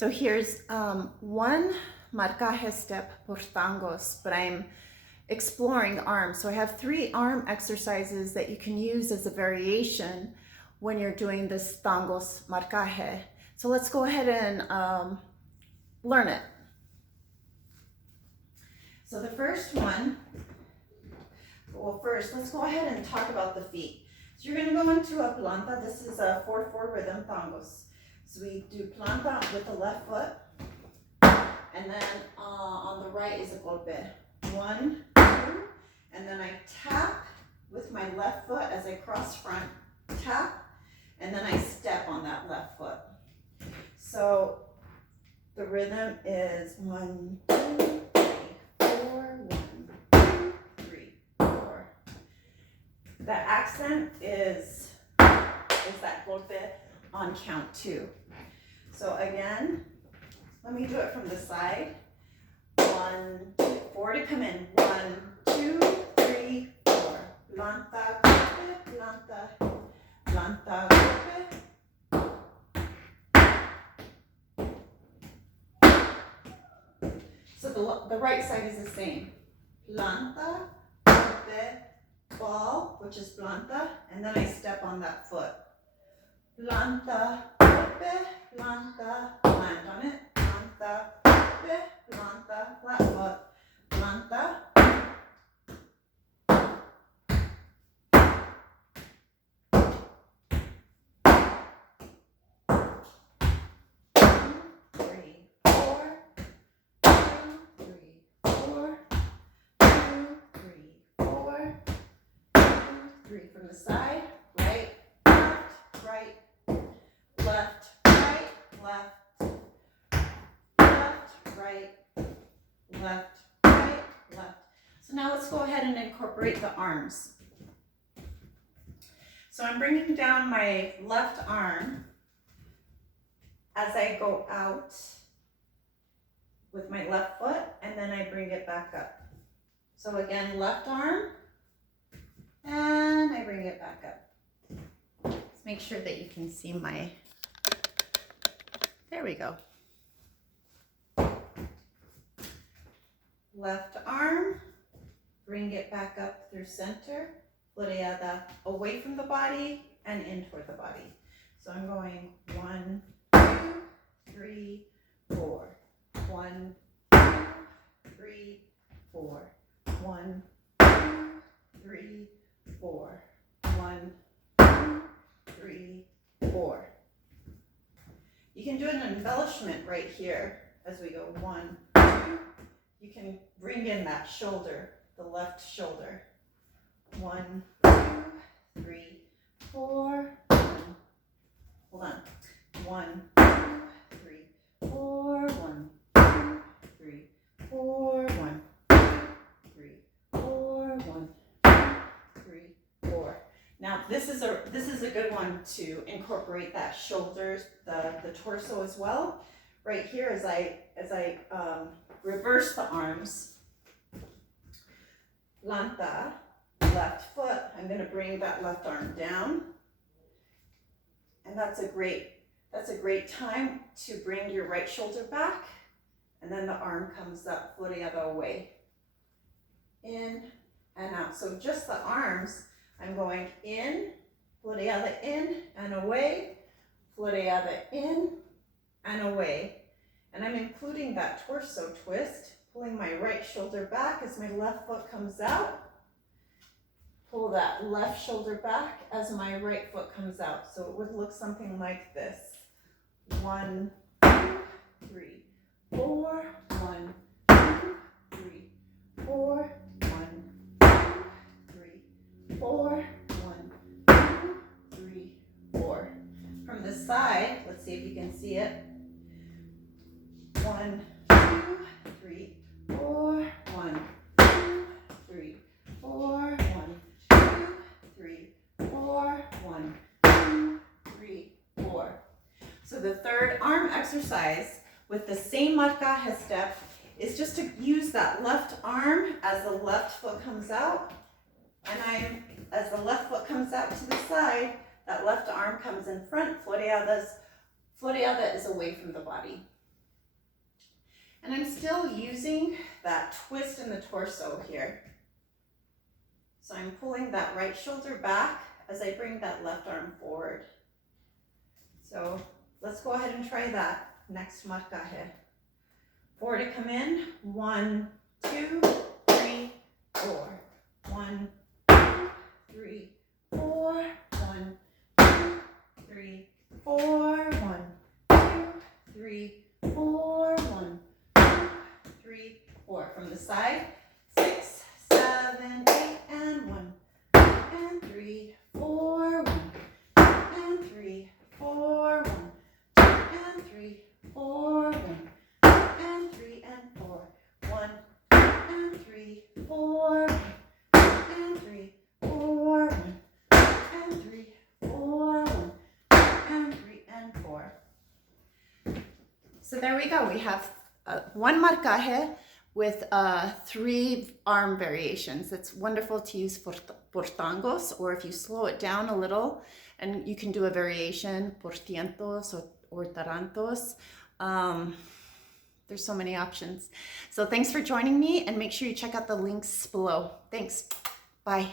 So here's one marcaje step por tangos, but I'm exploring arms. So I have 3 arm exercises that you can use as a variation when you're doing this tangos marcaje. So let's go ahead and learn it. So the first one, well, first let's go ahead and talk about the feet. So you're going to go into a planta. This is a 4/4 rhythm tangos. So we do planta with the left foot, and then on the right is a golpe. 1, 2, and then I tap with my left foot as I cross front, tap, and then I step on that left foot. So the rhythm is 1, 2, 3, 4, 1, 2, 3, 4. The accent is that golpe on count 2. So again, let me do it from the side. 1, 2, 4 to come in. 1, 2, 3, 4. Planta, golpe, planta, planta, golpe. So the right side is the same. Planta, golpe, ball, which is planta, and then I step on that foot. Planta, golpe, planta, land on it. Planta, golpe, planta, flat foot, planta. From the side, right, left, right, left, right, left. So now let's go ahead and incorporate the arms. So I'm bringing down my left arm as I go out with my left foot, and then I bring it back up. So again, left arm, and I bring it back up. Let's make sure that you can see my, there we go. Left arm, bring it back up through center, floreada away from the body and in toward the body. So I'm going 1, 2, 3, 4. 1, 2, 3, 4. 1, 2, 3, 4. 1, 2, 3, 4. You can do an embellishment right here as we go 1, 2. You can bring in that shoulder, the left shoulder. 1, 2, 3, 4. 1. Hold on. 1, 2, 3, 4. 1, 2, 3, 4. 1, 2, 3, 4. 1, 2, 3, 4. Now this is a good one to incorporate that shoulders, the torso as well. Right here as I reverse the arms, planta, left foot, I'm going to bring that left arm down, and that's a great time to bring your right shoulder back, and then the arm comes up, floreada away, in and out. So just the arms, I'm going in, floreada in and away, floreada in and away. And I'm including that torso twist, pulling my right shoulder back as my left foot comes out. Pull that left shoulder back as my right foot comes out. So it would look something like this. 1, 2, 3, 4. 1, 2, 3, 4. 1, 2, 3, 4. 1, 2, 3, 4. From the side, let's see if you can see it. 1, 2, 3, 4. 1, 2, 3, 4. 1, 2, 3, 4. 1, 2, 3, 4. So the third arm exercise with the same marcaje step is just to use that left arm as the left foot comes out, and as the left foot comes out to the side, that left arm comes in front. Floreada is away from the body. And I'm still using that twist in the torso here. So I'm pulling that right shoulder back as I bring that left arm forward. So let's go ahead and try that next marcaje. 4 to come in. 1, 2, 3, 4. 1, 2, 3, 4. 1, 2, 3, 4. 1, 2, 3, 4. 1, 2, 3, 4. From the side. 6, 7, 8, and 1, and 3, 4. 1, and 3, 4. 1, and 3, 4. 1, and 3, and 4. 1, and 3, 4. 1, and 3, 4. 1, and 3, 4. 1, and 3, and 4. So there we go. We have one marcaje with 3 arm variations. It's wonderful to use por tangos, or if you slow it down a little, and you can do a variation por tientos or tarantos. There's so many options. So thanks for joining me, and make sure you check out the links below. Thanks. Bye.